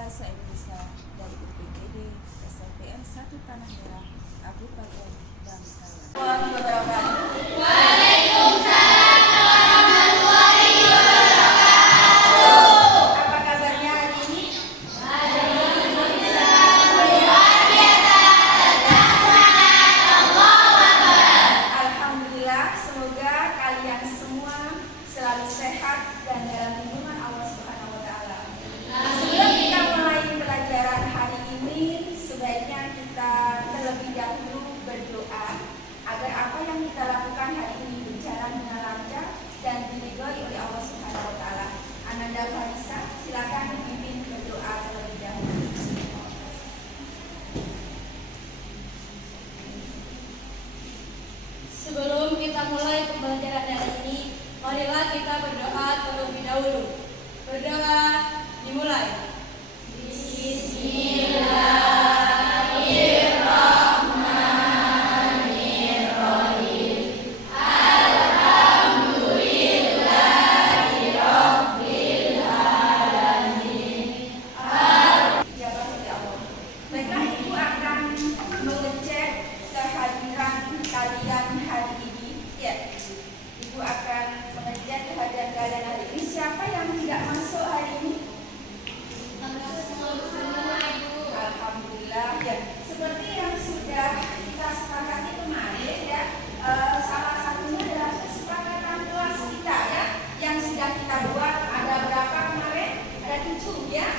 Bahasa Indonesia dari UPTD SLTN 1 Tanah Merah, Kabupaten Bangkalan. Waalaikumsalam warahmatullahi wabarakatuh. Apa kabarnya hari ini? Waalaikumsalam. Luar biasa. Terlaksana. Allahu Akbar. Alhamdulillah, semoga kalian semua selalu sehat dan dalam lindungan Allah Subhanahu wa taala. Sebelum kita mulai pelajaran hari ini, sebaiknya kita terlebih dahulu berdoa agar apa yang kita lakukan hari ini berjalan dengan lancar dan diridhoi oleh Allah Subhanahu wa taala. Ananda Farisa, silakan dipimpin berdoa terlebih dahulu. Sebelum kita mulai pembelajaran hari ini, marilah kita berdoa terlebih dahulu. Berdoa dimulai. Baiklah, Ibu akan mengecek kehadiran kalian hari ini. Ya, Ibu akan mengecek kehadiran kalian hari ini. Siapa yang tidak masuk hari ini? Alhamdulillah. Ya, seperti yang sudah kita sepakati kemarin ya, salah satunya adalah kesepakatan kelas kita ya, yang sudah kita buat. Ada berapa kemarin? Ada 7 ya.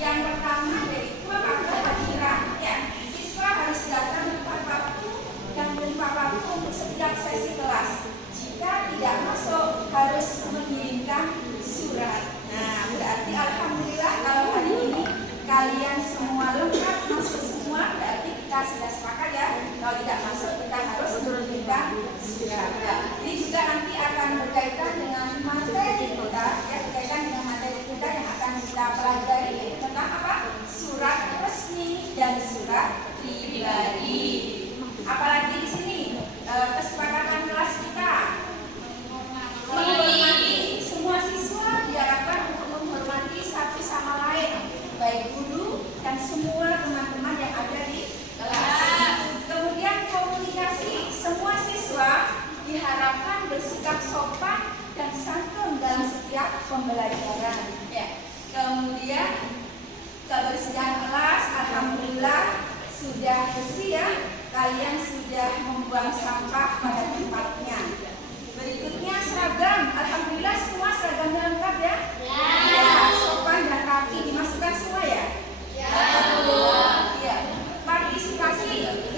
Yang pertama yaitu kehadiran ya. Siswa harus datang tepat waktu dan tepat waktu untuk setiap sesi kelas. Jika tidak masuk harus mengirimkan surat. Nah, berarti alhamdulillah kalau hari ini kalian semua lengkap masuk semua, berarti kita sudah sepakat ya. Kalau tidak masuk kita harus mengirimkan surat. Ya. Ini juga nanti akan berkaitan dengan materi kita, ya, berkaitan dengan materi kita yang akan kita pelajari tentang apa? Surat resmi dan surat pribadi. Apalagi di sini kesepakatan kelas kita menghormati, semua siswa diharapkan untuk menghormati satu sama lain, baik guru dan semua teman-teman yang ada di kelas. Kemudian komunikasi, semua siswa diharapkan bersikap sopan dan santun dalam setiap pembelajaran. Ya. Kemudian kebersihan kelas, alhamdulillah sudah bersih ya. Kalian sudah membuang sampah pada tempatnya. Berikutnya seragam, alhamdulillah semua seragamnya lengkap ya. Ya, sopan dan rapi dimasukkan semua ya. Ya. Partisipasi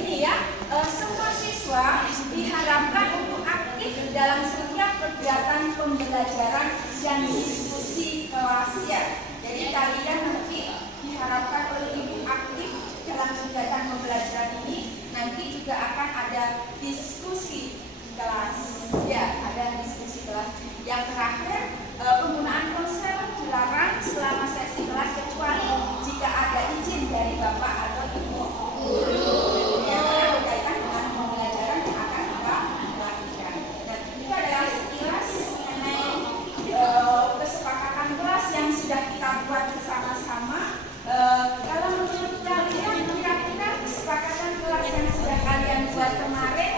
ini ya, semua siswa diharapkan untuk aktif dalam setiap kegiatan pembelajaran dan diskusi kelas ya. Jadi kalian nanti diharapkan oleh Ibu aktif dalam kegiatan pembelajaran ini. Nanti juga akan ada diskusi kelas. Ya, ada diskusi kelas. Yang terakhir, penggunaan ponsel dilarang selama sesi kelas kecuali jika ada izin dari Bapak atau Ibu guru. Ya, karena berkaitan dengan pembelajaran yang akan kita lakukan. Dan itu adalah sekilas mengenai kesepakatan kelas yang sudah kita buat bersama-sama. Kalau menurut kalian kira-kira kesepakatan kelas yang sudah kalian buat kemarin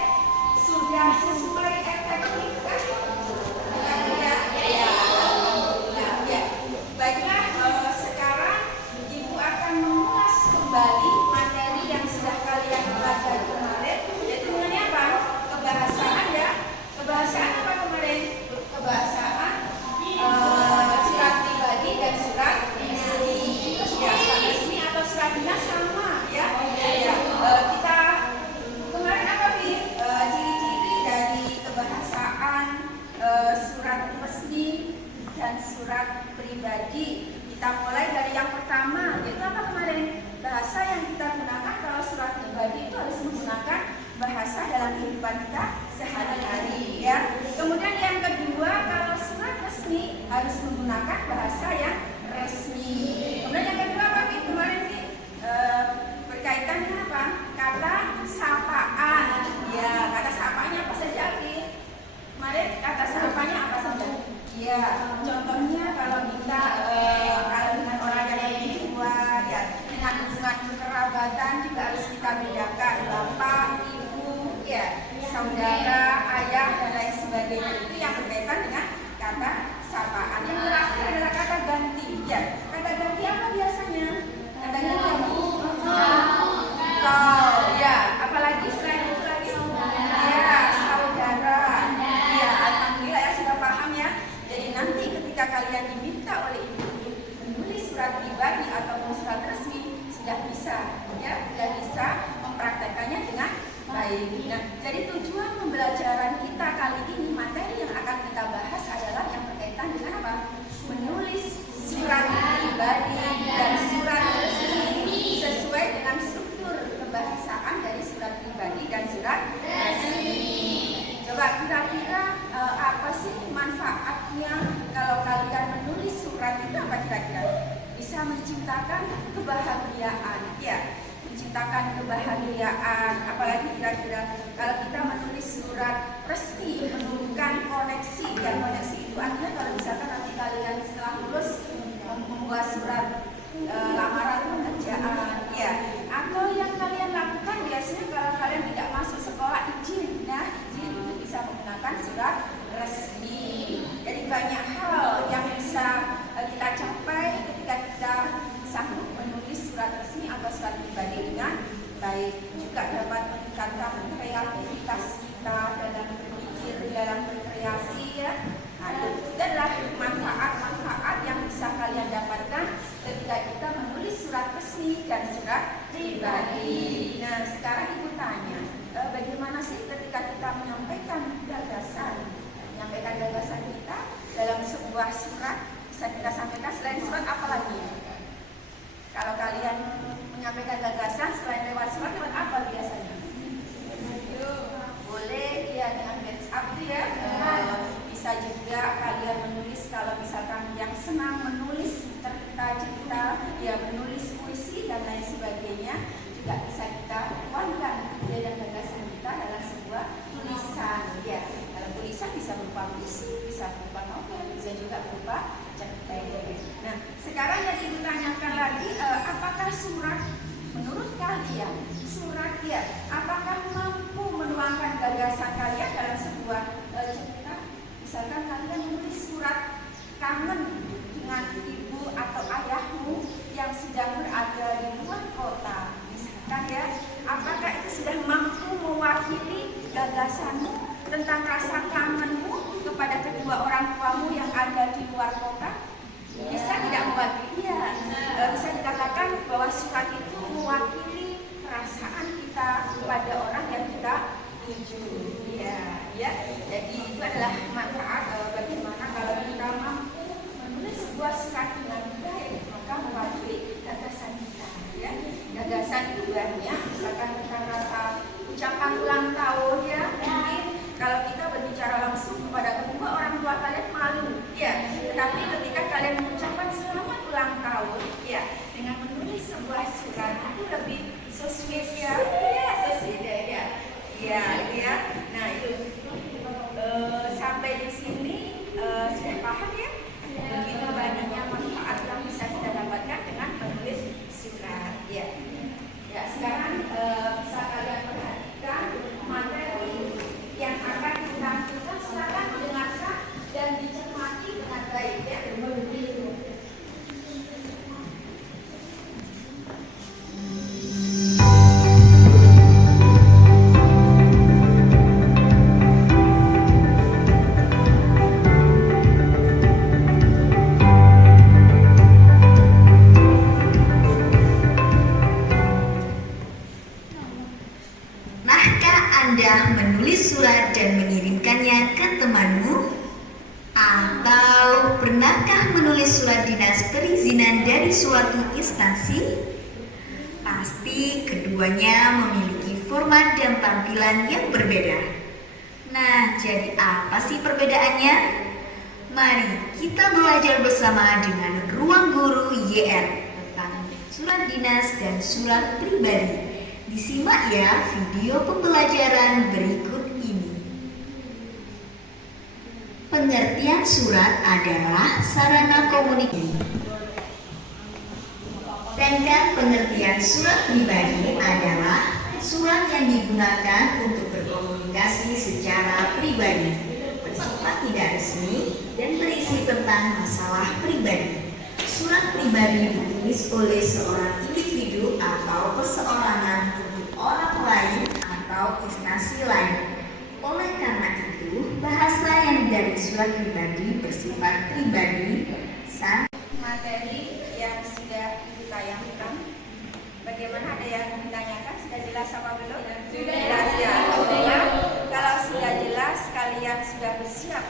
bisa menciptakan kebahagiaan, ya, menciptakan kebahagiaan. Apalagi kira-kira kalau kita menulis surat resmi, menunjukkan koneksi, ya, koneksi itu artinya kalau misalkan nanti kalian setelah lulus membuat surat lamaran pekerjaan, ya, atau yang kalian lakukan biasanya kalau kalian tidak masuk sekolah izin, nah izin itu bisa menggunakan surat resmi. Jadi banyak hal yang bisa kita capai ketika kita sanggup menulis surat resmi atau surat pribadi dengan baik. Juga dapat meningkatkan kreativitas kita dalam berpikir, dalam berkreasi, ya. Nah, itu adalah manfaat-manfaat yang bisa kalian dapatkan ketika kita menulis surat resmi dan surat pribadi. Nah, sekarang ibu tanya, bagaimana sih ketika kita menyampaikan gagasan kita dalam sebuah surat? Bisa kita sampaikan selain surat apa lagi? Kalau kalian menyampaikan gagasan selain lewat surat, lewat apa biasanya? Boleh ya dengan hands up ya. Bisa juga kalian menulis kalau misalkan yang senang menulis cerita-cerita, ya menulis puisi dan lain sebagainya, juga bisa kita tuangkan ide dan gagasan kita dalam sebuah tulisan, ya. Dalam tulisan bisa berupa puisi, bisa berupa novel, bisa juga berupa cerita. Nah, sekarang yang ibu tanyakan lagi, apakah surat menurut kalian surat, ya, apakah mampu menuangkan gagasan kalian dalam sebuah cerita? Misalkan kalian menulis surat kangen dengan ibu atau ayahmu yang sedang berada di luar kota, misalkan, ya, apakah itu sudah mampu mewakili gagasanmu tentang rasa kangenmu kepada kedua orang tuamu yang ada di luar kota? Bisa tidak mewakili? Ya, bisa dikatakan bahwa surat itu mewakili perasaan kita kepada orang yang kita tuju, ya, ya. Jadi itu adalah manfaat bagaimana kalau kita mampu menulis sebuah surat dengan baik, maka mewakili gagasan kita, ya. Gagasan itu banyak, misalkan tentang rasa ucapan ulang tahun, ya. Mungkin kalau kita berbicara langsung kepada kedua orang tua kalian malu, ya. Tetapi ketika kalian mengucapkan selamat ulang tahun, ya, dengan menulis sebuah surat itu lebih so sweet, ya, ya, so sweet, ya, ya, ya. Nah itu sampai di sini sudah paham, ya, begitu banyaknya manfaat yang bisa kita dapatkan dengan menulis surat, ya. Ya, sekarang bisa kalian perhatikan materi yang akan kita lakukan. Silakan mendengarkan dan dicermati dengan baik, ya. Pernahkah Anda menulis surat dan mengirimkannya ke temanmu? Atau pernahkah menulis surat dinas perizinan dari suatu instansi? Pasti keduanya memiliki format dan tampilan yang berbeda. Nah, jadi apa sih perbedaannya? Mari kita belajar bersama dengan Ruang Guru YR tentang surat dinas dan surat pribadi. Disimak ya video pembelajaran berikut ini. Pengertian surat adalah sarana komunikasi. Sedangkan pengertian surat pribadi adalah surat yang digunakan untuk berkomunikasi secara pribadi, bersifat tidak resmi dan berisi tentang masalah pribadi. Surat pribadi ditulis oleh seorang individu atau perseorangan untuk orang lain atau instansi lain. Oleh karena itu, bahasa yang dari surat pribadi bersifat pribadi. Materi yang sudah Ibu tayangkan, bagaimana, ada yang ditanyakan? Sudah jelas apa belum? Sudah jelas, ya. Kalau sudah jelas, kalian sudah bersiap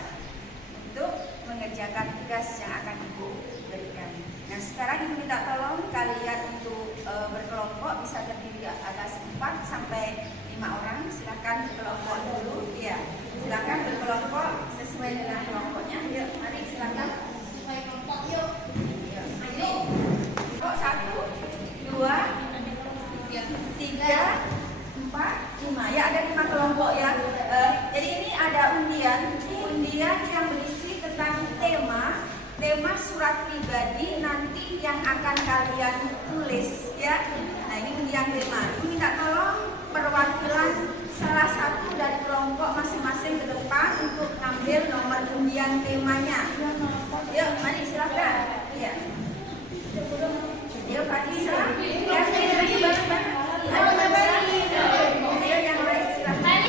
untuk mengerjakan tugas yang akan Ibu berikan. Nah, sekarang Ibu minta tolong kalian untuk berkelompok, bisa terdiri atas 4 sampai 5 orang. Silakan berkelompok dulu, ya. Silakan berkelompok sesuai dengan kelompoknya. Yuk, mari silakan. Sesuai kelompok, yuk. Yuk. yang akan kalian tulis ya. Nah ini undian tema. Ibu minta tolong perwakilan salah satu dari kelompok masing-masing ke depan untuk ngambil nomor undian temanya. Yuk, mari silakan. Iya. Yuk, Fadisa. Ya, ini bareng-bareng. Ayo, Ayo yang lain silakan.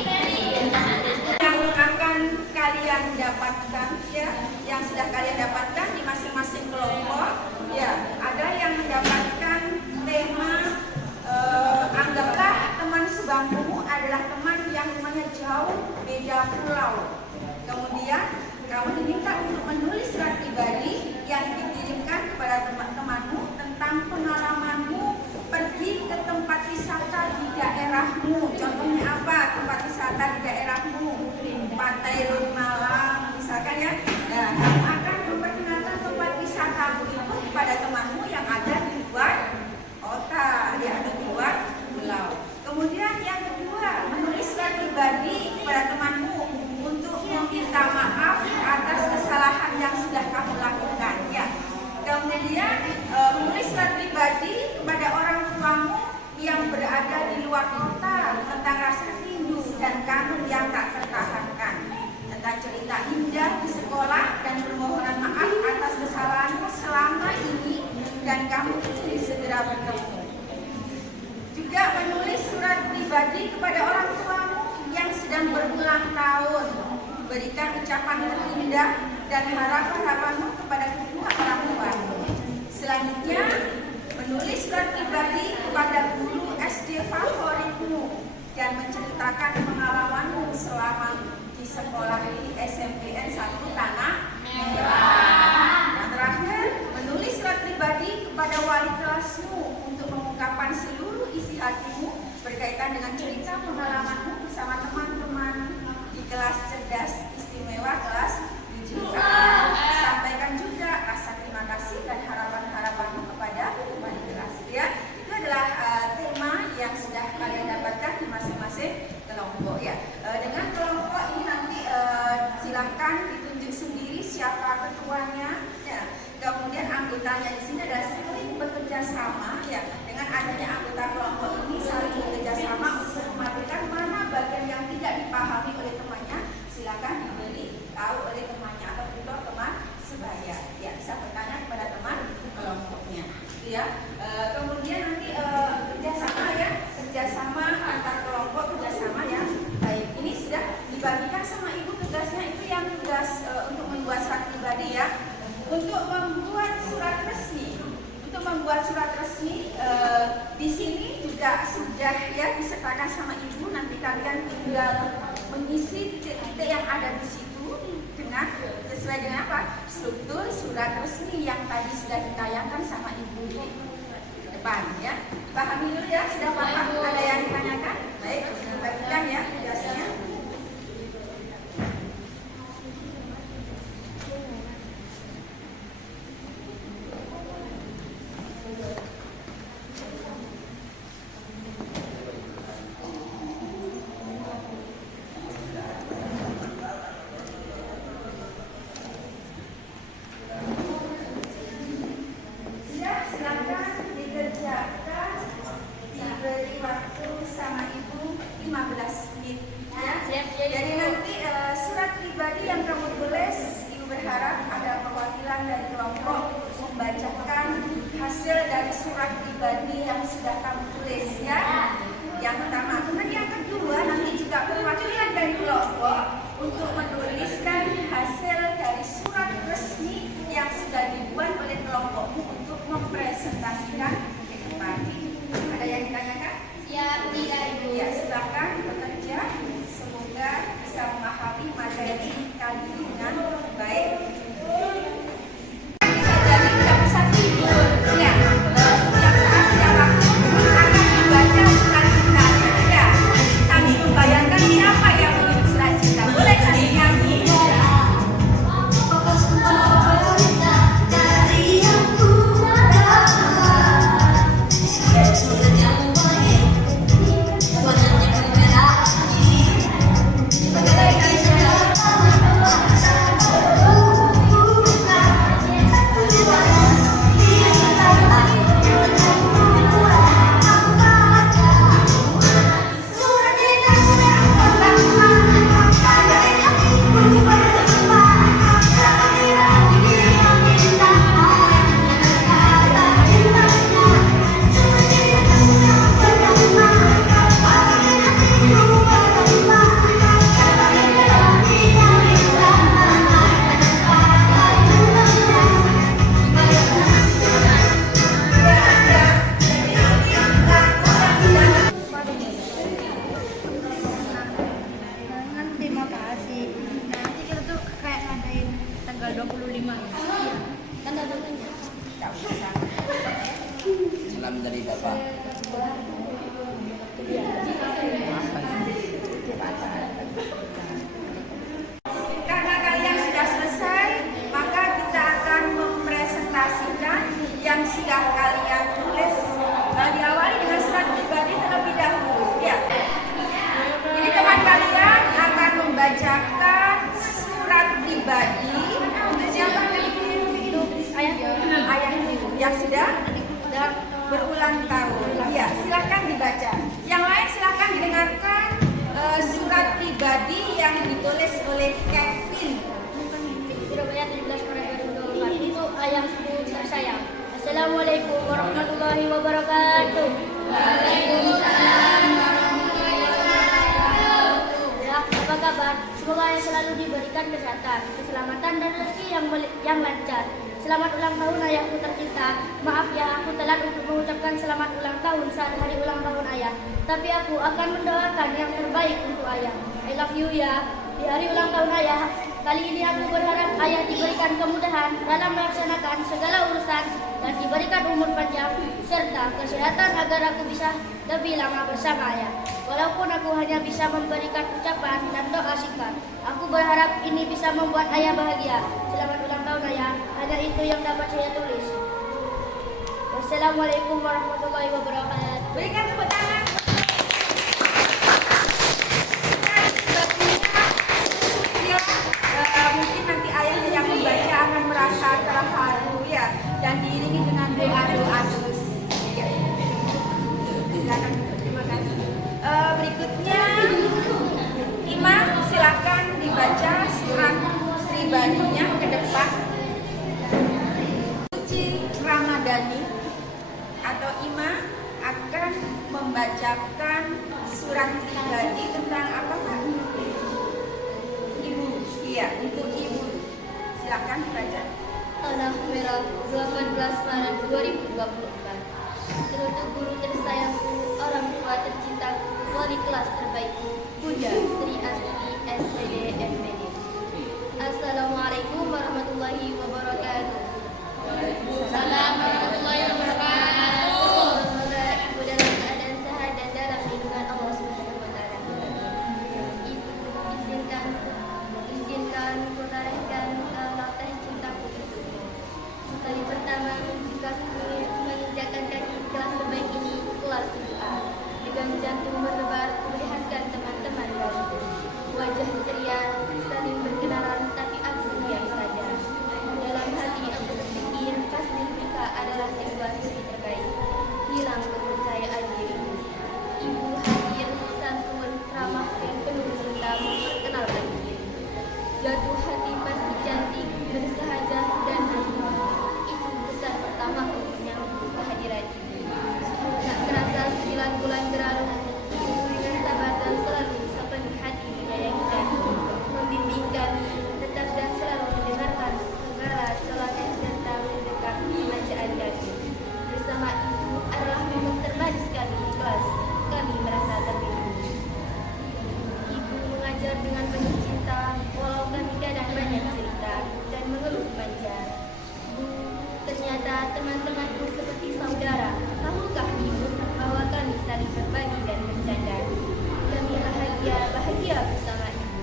Yang akan kalian dapatkan ya, yang sudah kalian dapatkan di masing-masing kelompok ya, ada yang mendapatkan tema anggaplah teman sebangkumu adalah teman yang rumahnya jauh beda pulau. Kemudian kamu diminta untuk menulis surat pribadi yang dikirimkan kepada teman-temanmu tentang pengalamanmu pergi ke tempat wisata di daerahmu. Contohnya apa tempat wisata di daerahmu? Pantai Rut Malang misalkan ya. Nah, kamu akan memperkenalkan tempat wisatamu itu kepada temanmu yang ada di luar kota, ya, di luar pulau. Kemudian yang kedua, menulis surat pribadi kepada temanmu untuk meminta maaf atas kesalahan yang sudah kamu lakukan, ya. Kemudian menulis surat pribadi kepada orang tuamu yang berada di luar kota tentang rasa rindu dan kangen yang tak tertahankan, tentang cerita indah di sekolah dan permohonan maaf atas kesalahanmu selama ini dan kamu ingin segera bertemu. Juga menulis surat pribadi kepada orang tuamu yang sedang berulang tahun, berikan ucapan terindah dan harapan-harapanmu kepada kedua orang tuamu. Selanjutnya, menulis surat pribadi kepada guru SD favoritmu dan menceritakan pengalamanmu selama di sekolah di SMPN 1 Tanah Merah. Yang terakhir, menulis surat pribadi kepada wali kelasmu untuk mengungkapkan seluruh isi hatimu berkaitan dengan cerita pengalamanmu bersama teman-teman di kelas cerdas istimewa kelas 7A. Sampaikan juga rasa terima kasih dan harapan-harapanmu kepada wali kelas. Ya, itu adalah tema yang sudah kalian dapatkan di masing-masing kelompok. Ya, dengan kelompok ini nanti silakan ditunjuk sendiri siapa ketuanya. Ya, kemudian anggotanya di sini adalah saling bekerja sama. Ya, dengan adanya anggota kelompok ini saling bekerja sama untuk memastikan mana bagian yang tidak dipahami oleh temannya, silakan diberi tahu oleh temannya atau juga teman sebaya. Ya, bisa bertanya kepada teman kelompoknya. Ya, kemudian nanti kerjasama ya, kerjasama antar kelompok kerjasama ya. Baik, ini sudah dibagikan sama ibu tugasnya itu yang tugas untuk membuat surat pribadi ya. Untuk membuat surat resmi, di sini juga sudah ya disertakan sama ibu. Nanti kalian tinggal mengisi titik-titik yang ada di situ dengan sesuai dengan apa struktur surat resmi yang tadi sudah ditayangkan sama ibu di depan ya. Pahami dulu ya, sudah paham? Ada yang ditanyakan? Baik, bagikan ya tugasnya. keinginan dari Bapak? Karena kalian sudah selesai, maka kita akan mempresentasikan yang sudah kalian tulis. Diawali dengan surat pribadi terlebih dahulu. Ya. Jadi teman kalian akan membacakan surat pribadi untuk siapa? Ayah yang sudah berulang tahun. Ya, silakan dibaca. Yang lain silakan didengarkan surat pribadi yang ditulis oleh Kevin. Surabaya 17 Maret 2024 itu ayahku tersayang. Assalamualaikum warahmatullahi wabarakatuh. Waalaikumsalam warahmatullahi wabarakatuh. Ya, apa kabar? Semoga ayah selalu diberikan kesehatan, keselamatan dan rezeki yang lancar. Selamat ulang tahun ayahku tercinta. Maaf ya, aku telat untuk mengucapkan selamat ulang tahun saat hari ulang tahun ayah. Tapi aku akan mendoakan yang terbaik untuk ayah. I love you ya. Di hari ulang tahun ayah, kali ini aku berharap ayah diberikan kemudahan dalam melaksanakan segala urusan dan diberikan umur panjang serta kesehatan agar aku bisa lebih lama bersama ayah. Walaupun aku hanya bisa memberikan ucapan dan doa singkat, aku berharap ini bisa membuat ayah bahagia. Selamat ulang tahun ayah. Hanya itu yang dapat saya tulis. Wassalamualaikum warahmatullahi wabarakatuh. Berikan tepuk tangan. Mungkin nanti ayahnya yang membaca akan merasa terharu ya, dan diiringi dengan doa-doa terus. Ya. Silakan, terima kasih. Berikutnya, Ima, silakan dibaca surat pribadinya ke depan. Suci Ramadhani atau Ima akan membacakan surat pribadi tentang apa, Pak? Ibu. Iya, untuk ibu. Silakan dibaca. Tanah Merah 18 Maret 2024. Teruntuk guru tersayangku, orang tua tercintaku, wali kelas terbaikku, Bunda Sri Astuti SPD MPD. Assalamualaikum warahmatullahi wabarakatuh. Waalaikumsalam warahmatullahi wabarakatuh. Semoga ibu dalam keadaan sehat dan dalam lindungan Allah Subhanahu wa taala. Ibu izinkan menorehkan noteh cintaku untukmu. Kali pertama jika menginjakkan kaki di kelas terbaik ini, kelas A. Dengan jantung berdebar, melihatkan teman-teman baru. Wajah ceria, saling berkenalan, tapi absen diam saja. Dalam hati aku berpikir, pasti kita adalah situasi terbaik. Hilang kepercayaan diri. Ibu hadir, santun, ramah, dan penuh cinta memperkenalkan diri. Jatuh hati pasti cantik, bersahaja, dan hati. Itu besar pertama untuk menyambut kehadiran ibu. Tak terasa 9 bulan berlalu, ibu dengan sabar dan selalu sepenuh hati menyayangi kami, membimbing kami, tetap dan selalu mendengarkan segala celotehan tentang mendekat bacaan kami. Bersama ibu adalah momen termanis kami di kelas. Kami merasa terlindungi. Ibu mengajar dengan penuh cinta, walau kami kadang banyak cerita dan mengeluh panjang. Bu, ternyata teman-temanku seperti saudara. Tahukah ibu bahwa kami saling berbagi dan bercanda? Kami bahagia bersama ibu.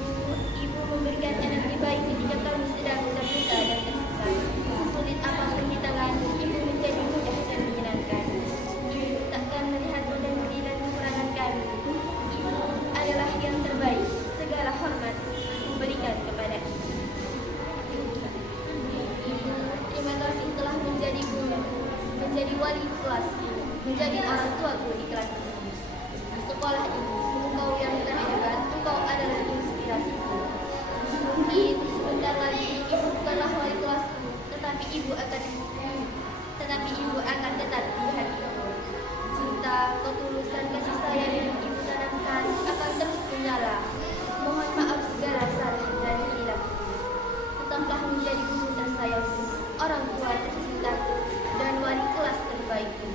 Bu, ibu memberikan energi baik ketika kami sedang terluka dan tersiksa. Sesulit apapun rintangan, ibu menjadi mudah dan menyenangkan. Ibu takkan melihat potensi dan kekurangan kami. Ibu adalah yang terbaik. Segala hormat memberikan kepada ibu. Ibu, terima kasih telah menjadi guru, menjadi wali kelas, menjadi orang tuaku di kelas ini. Di sekolah ini, engkau yang terhebat, engkau adalah inspirasiku. Mungkin sebentar lagi ibu bukanlah wali kelasku, tetapi ibu akan tetap di hatiku. Cinta, ketulusan, kasih sayang yang ibu tanamkan akan terus menyala. Mohon maaf segala salah dan hilafku. Tetaplah menjadi guru tersayangku, orang tua tercintaku, dan wali kelas terbaikku.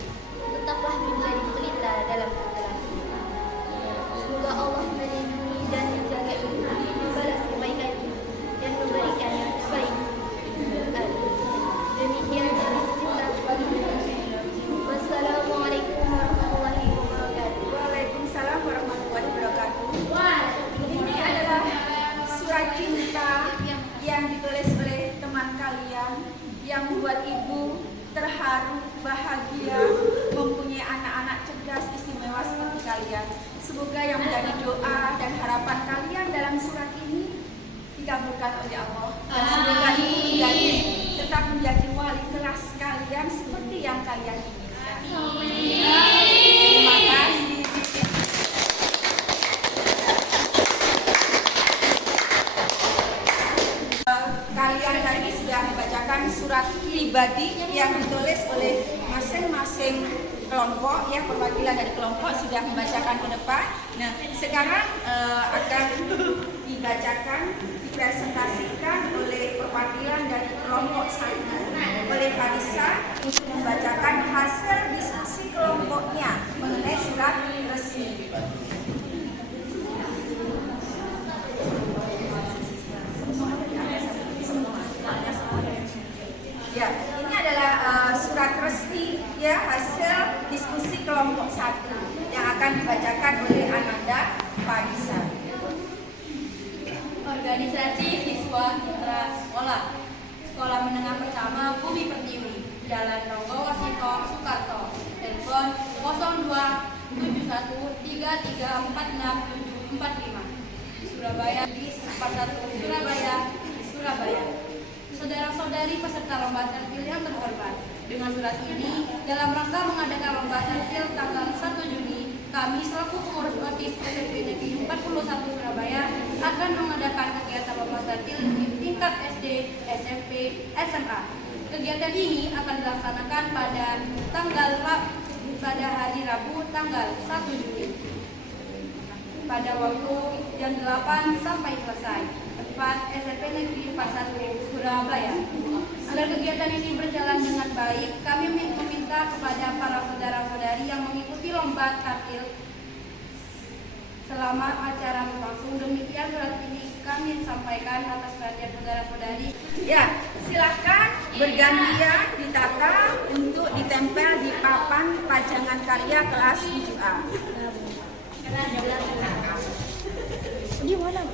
Tetaplah menjadi pelita dalam kegelamku. Semoga Allah melindungi dan menjaga ibu, membalas kebaikan ibu, dan memberikan yang terbaik. Amin. Demikian cerita cintaku. bahagia, mempunyai anak-anak cerdas istimewa seperti kalian. Semoga yang menjadi doa dan harapan kalian dalam surat ini dikabulkan oleh Allah. Dan semoga itu tetap menjadi wali kelas kalian seperti yang kalian inginkan. Terima kasih. Kalian tadi sudah membacakan surat pribadi yang ditulis oleh masing-masing kelompok, ya, perwakilan dari kelompok sudah membacakan ke depan. Nah, sekarang akan dibacakan, dipresentasikan oleh perwakilan dari kelompok saya, oleh Farisa, untuk membacakan hasil diskusi kelompoknya mengenai surat resmi. Ya, ini adalah surat resmi, ya, hasil diskusi kelompok 1 yang akan dibacakan oleh Ananda Farisa. Organisasi Siswa Mitra Sekolah Sekolah Menengah Pertama Bumi Pertiwi, Jalan Ronggo Wasito Soekarto, telepon 0271334645, Surabaya di 41 Surabaya, Surabaya. Saudara-saudari peserta lomba terpil yang terhormat, dengan surat ini dalam rangka mengadakan lomba terpil tanggal 1 Juni, kami selaku pengurus BAPIS SMP Negeri 41 Surabaya akan mengadakan kegiatan lomba terpil di tingkat SD, SMP, SMA. Kegiatan ini akan dilaksanakan pada hari Rabu tanggal 1 Juni pada waktu jam 8 sampai selesai. SMP Negeri 41 Surabaya. Agar kegiatan ini berjalan dengan baik, kami meminta kepada para saudara-saudari yang mengikuti lomba tampil selama acara berlangsung. Demikian surat ini kami sampaikan atas perhatian saudara-saudari. Ya, silakan bergantian ditata untuk ditempel di papan pajangan karya kelas 7A. Di mana?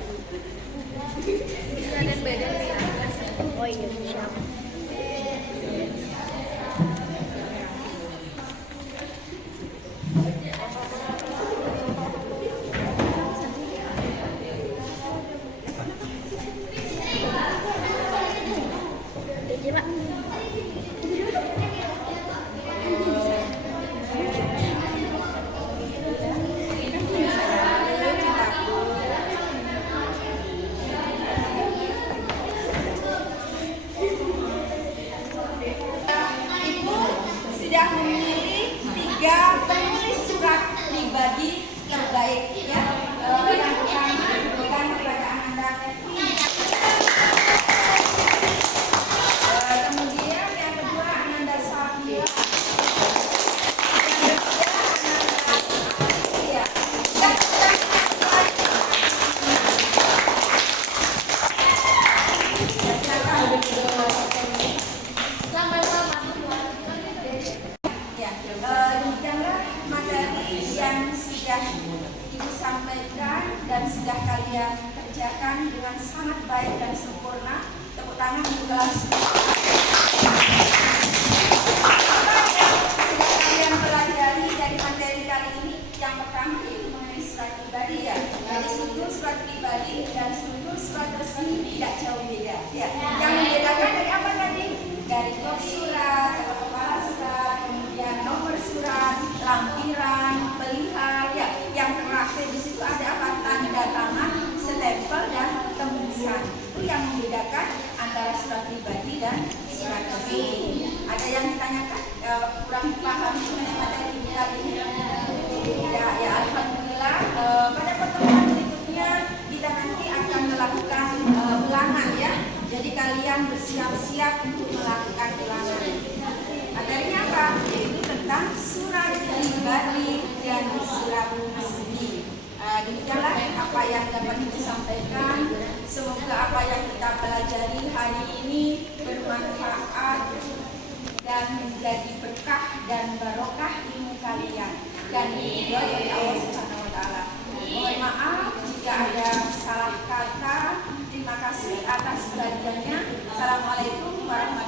Ada beda. Oh iya, siap. Sudah memilih 3 penulis surat pribadi terbaik, ya. Yang pertama diberikan kepada Ananda Kevin. Kemudian yang kedua Ananda Safia. Yang ketiga Ananda Asia. Demikianlah materi yang sudah Ibu sampaikan dan sudah kalian kerjakan dengan sangat baik dan sempurna. Tepuk tangan untuk kelas. Apa yang sudah kalian pelajari dari materi kali ini? Yang pertama yaitu mengenai surat pribadi, ya. Jadi struktur surat pribadi dan struktur surat resmi tidak jauh beda, ya. Yang membedakan dari apa tadi? Dari kop surat, kepala surat, kemudian nomor surat, lampiran, pelihar, ya. Yang terakhir di situ ada apa? Tanda tangan, stempel dan tembusan. Itu yang membedakan antara surat pribadi dan surat resmi. Ada yang ditanyakan? Kurang paham mengenai materi kali ini? Ya, alhamdulillah. Pada pertemuan berikutnya kita nanti akan melakukan ulangan, ya. Jadi kalian bersiap-siap untuk melakukan ulangan. Materinya apa? Yaitu tentang surat pribadi dan surat resmi. Demikianlah apa yang dapat kita sampaikan. Semoga apa yang kita pelajari hari ini bermanfaat dan menjadi berkah dan barokah ilmu kalian dan diridhoi oleh Allah Subhanahu wa taala. Mohon maaf jika ada salah kata. Terima kasih atas perhatiannya. Assalamualaikum warahmatullahi wabarakatuh.